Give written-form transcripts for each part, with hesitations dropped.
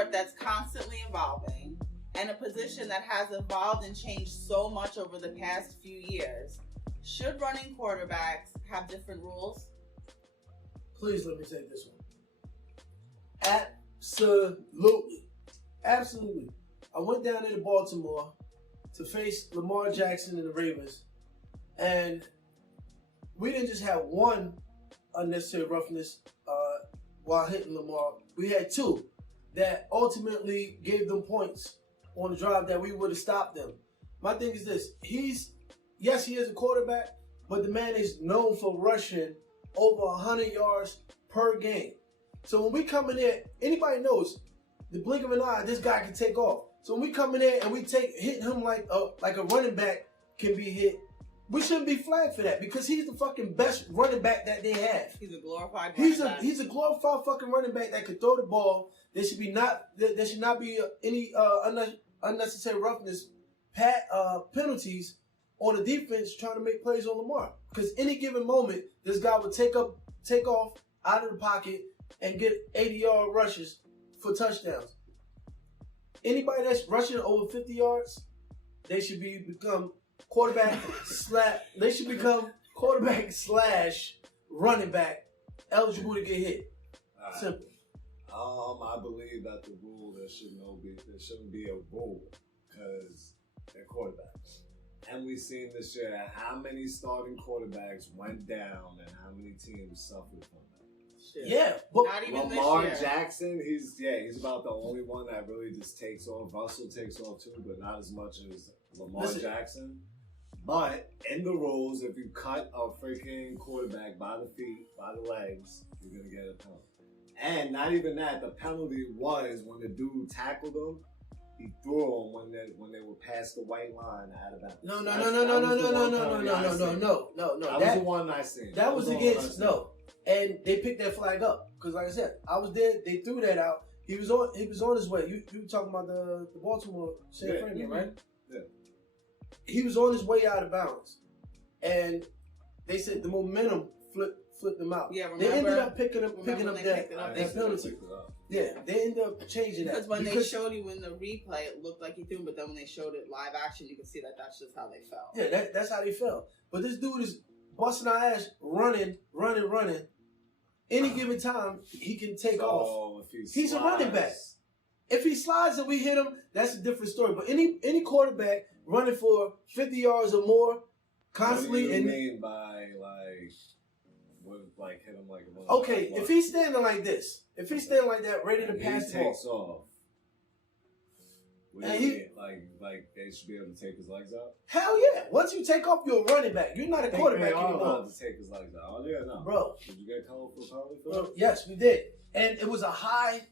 sport that's constantly evolving and a position that has evolved and changed so much over the past few years, should running quarterbacks have different rules? Please let me take this one. Absolutely. Absolutely. I went down into Baltimore to face Lamar Jackson and the Ravens, and we didn't just have one unnecessary roughness while hitting Lamar. We had two that ultimately gave them points on the drive that we would have stopped them. My thing is this. Yes, he is a quarterback, but the man is known for rushing over 100 yards per game. So when we come in there, anybody knows, the blink of an eye, this guy can take off. So when we come in there and we hit him like a running back can be hit, we shouldn't be flagged for that because he's the fucking best running back that they have. He's a glorified running back. He's a glorified fucking running back that could throw the ball. There should not be any unnecessary roughness penalties on the defense trying to make plays on Lamar. Because any given moment, this guy would take off out of the pocket and get 80-yard rushes for touchdowns. Anybody that's rushing over 50 yards, they should become quarterback slash running back eligible to get hit. Right. Simple. I believe that the rule there shouldn't be a rule because they're quarterbacks. And we've seen this year how many starting quarterbacks went down and how many teams suffered from that. Shit. Yeah, but not even Lamar this year. Jackson, he's about the only one that really just takes off. Russell takes off too, but not as much as Lamar Jackson. But in the rules, if you cut a freaking quarterback by the feet, by the legs, you're gonna get a penalty. And not even that, the penalty was when the dude tackled him, he threw him when they were past the white line out of bounds. No. That was the one I seen. That was against and they picked that flag up because, like I said, I was there. They threw that out. He was on his way. You talking about the Baltimore San Fran, right? Yeah. He was on his way out of bounds, and they said the momentum flipped them out. Yeah, they ended up picking up that penalty. Yeah, they ended up changing that. Because they showed you in the replay, it looked like he threw him, but then when they showed it live action, you could see that that's just how they fell. Yeah, that's how they fell. But this dude is busting our ass, running. Any given time, he can take off. He's a running back. If he slides and we hit him, that's a different story. But any quarterback running for 50 yards or more constantly. What do you mean by hit him like a okay, if he's standing like this, if he's standing like that, ready to pass the ball. Takes off. What do you mean? Like they should be able to take his legs out? Hell yeah. Once you take off, you're a running back. You're not a quarterback anymore. They are allowed to take his legs out. Oh, yeah, no. Bro. Did you get called for penalty for that? Yes, we did. And it was a high.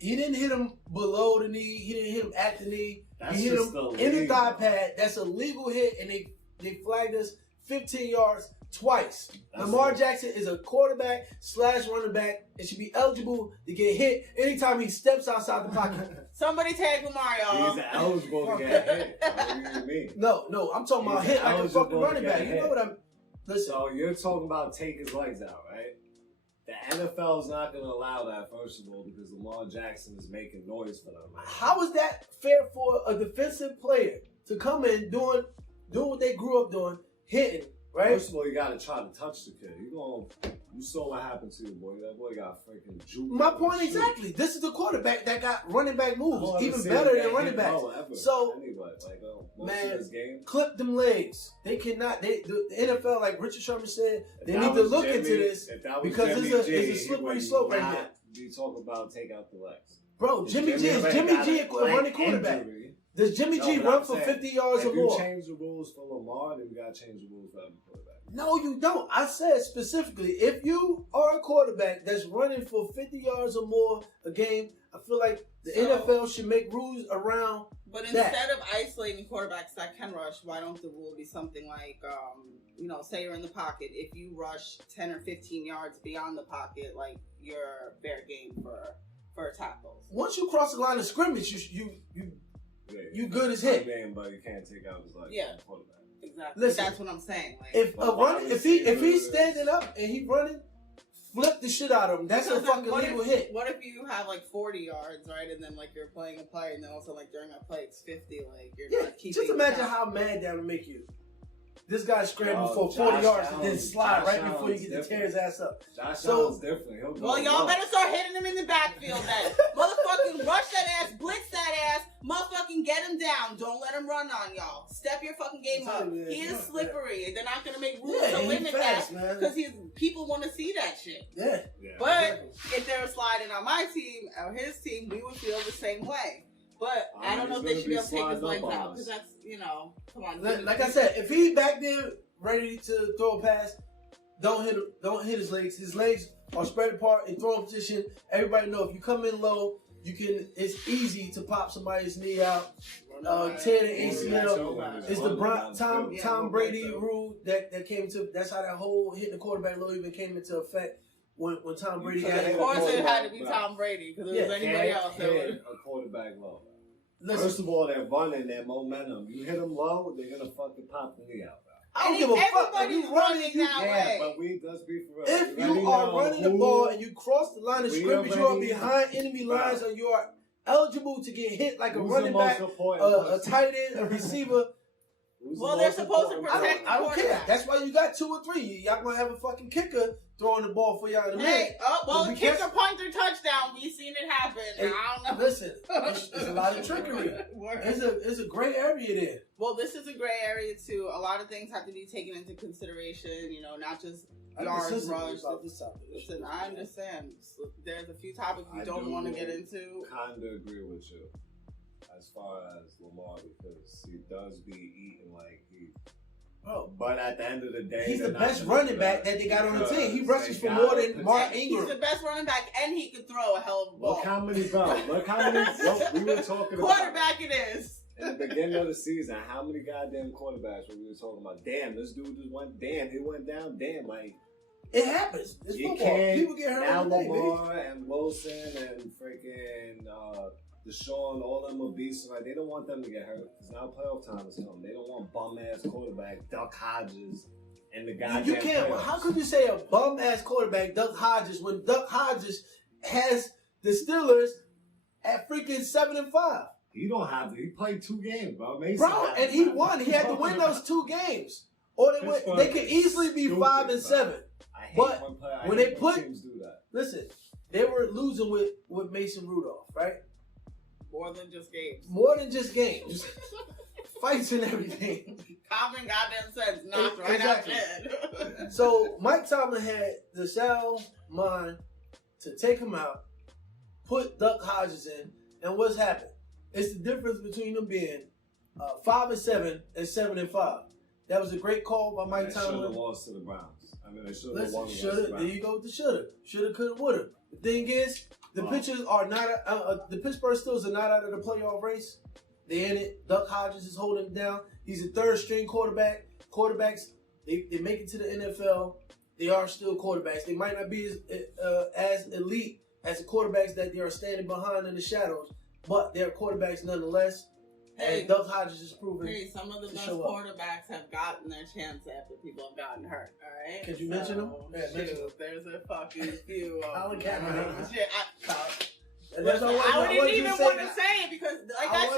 He didn't hit him below the knee. He didn't hit him at the knee. He hit him in the thigh pad. That's a legal hit, and they flagged us 15 yards twice. Lamar Jackson is a quarterback slash running back and should be eligible to get hit anytime he steps outside the pocket. Somebody tag Lamar, y'all. He's eligible to get hit. What do you mean? No, I'm talking about hit like a fucking running back. You know what I'm... Listen. So you're talking about take his legs out, right? The NFL is not going to allow that, first of all, because Lamar Jackson is making noise for them. Right? How is that fair for a defensive player to come in doing what they grew up doing, hitting, right? First of all, you got to try to touch the kid. You saw what happened to the boy. That boy got freaking juked. My point exactly. This is the quarterback that got running back moves, even better than running backs. So, anyway, man, clip them legs. They cannot. The NFL, like Richard Sherman said, they need to look into this because it's a slippery slope right there. You talk about take out the legs, bro. Jimmy G a running quarterback. Does Jimmy G run for 50 yards or more? If you change the rules for Lamar, then we got to change the rules for every quarterback. No, you don't. I said specifically, if you are a quarterback that's running for 50 yards or more a game, I feel like the NFL should make rules around But instead of isolating quarterbacks that can rush, why don't the rule be something like, say you're in the pocket. If you rush 10 or 15 yards beyond the pocket, like, you're fair game for tackles. Once you cross the line of scrimmage, you good as hit. But you can't take out his legs. Yeah. Quarterback. Exactly. Listen, that's what I'm saying. Like, if he's standing up and he's running flip the shit out of him. That's a fucking legal hit. What if you have like 40 yards, right? And then like you're playing a play, and then also like during a play it's 50. Like you're not keeping. Just imagine how mad that would make you. This guy scrambled for 40 yards and then slide right before you get to tear his ass up. Josh sounds different. Well, y'all better start hitting him in the backfield then. Motherfucking rush that ass, blitz that ass, motherfucking get him down. Don't let him run on y'all. Step your fucking game up. He is slippery. They're not going to make rules to limit that because people want to see that shit. Yeah. But if they were sliding on my team or his team, we would feel the same way. But I don't know if they should be able to take his legs out because that's, come on. Like I said, if he back there ready to throw a pass, don't hit his legs. His legs are spread apart in throwing position. Everybody know if you come in low, it's easy to pop somebody's knee out, tear the ACL. It's the Tom Brady rule that came to. That's how that whole hitting the quarterback low even came into effect when Tom Brady got hit. Of course, it had to be Tom Brady because if it was anybody else, that would a quarterback low. Listen, first of all, they're running their momentum. You hit them low, they're gonna fucking pop the knee out. I don't give a fuck. Everybody's running that way. But let's be for real. If you are running the ball and you cross the line of scrimmage, you are behind enemy lines, or you are eligible to get hit like a running back, a tight end, a receiver. Well, they're supposed to protect the I don't care. That's why you got 2 or 3. Y'all gonna have a fucking kicker throwing the ball for y'all in a minute. The kicker punter touchdown. We've seen it happen. I don't know. Listen, it's a lot of trickery. There's a gray area there. Well, this is a gray area too. A lot of things have to be taken into consideration. Not just yards rush. Listen, I understand. There's a few topics we don't want to get into. Kinda agree with you. As far as Lamar, because he does be eating like he. But at the end of the day, he's the best running back that they got on the team. He rushes for more than Mark Ingram. He's the best running back, and he can throw a hell of a ball. Look how many we were talking about. Quarterback it is. In the beginning of the season, how many goddamn quarterbacks were we talking about? Damn, this dude just went. Damn, he went down. Damn, like. It happens. It's football. People get hurt. Now Lamar and Wilson and freaking Deshaun, all them are beasts. Like they don't want them to get hurt because now playoff time is coming. They don't want bum ass quarterback Duck Hodges and the guy. You can't. Playoffs. How could you say a bum ass quarterback Duck Hodges when Duck Hodges has the Steelers at freaking 7-5? He don't have to. He played 2 games, bro. And he won. He had to win those 2 games, or they could easily be 5-7. But when they listen, they were losing with Mason Rudolph, right? More than just games. More than just games. Fights and everything. Common goddamn sense, knocked right out dead. So Mike Tomlin had the sound mind to take him out, put Duck Hodges in, and what's happened? It's the difference between them being 5-7 and 7-5. That was a great call by Mike Tomlin. Should have lost to the Browns. I mean, they should have won. There you go with the shoulda. Shoulda, coulda, woulda. The thing is, the pitchers are not. The Pittsburgh Steelers are not out of the playoff race. They in it. Duck Hodges is holding them down. He's a 3rd string quarterback. Quarterbacks, they make it to the NFL. They are still quarterbacks. They might not be as elite as the quarterbacks that they are standing behind in the shadows, but they're quarterbacks nonetheless. And Duck Hodges is proven. Some of the best quarterbacks have gotten their chance after people have gotten hurt. All right. Could you mention them? Yeah, mention them. There's a fucking few. Colin Kaepernick. I wouldn't even want to say it because, like I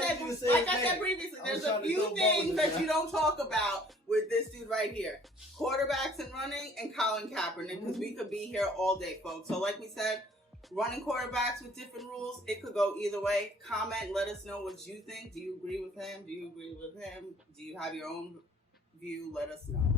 said previously, there's a few things that you don't talk about with this dude right here: quarterbacks and running, and Colin Kaepernick. Because we could be here all day, folks. So, like we said. Running quarterbacks with different rules, it could go either way. Comment, let us know what you think. Do you agree with him? Do you agree with him? Do you have your own view? Let us know.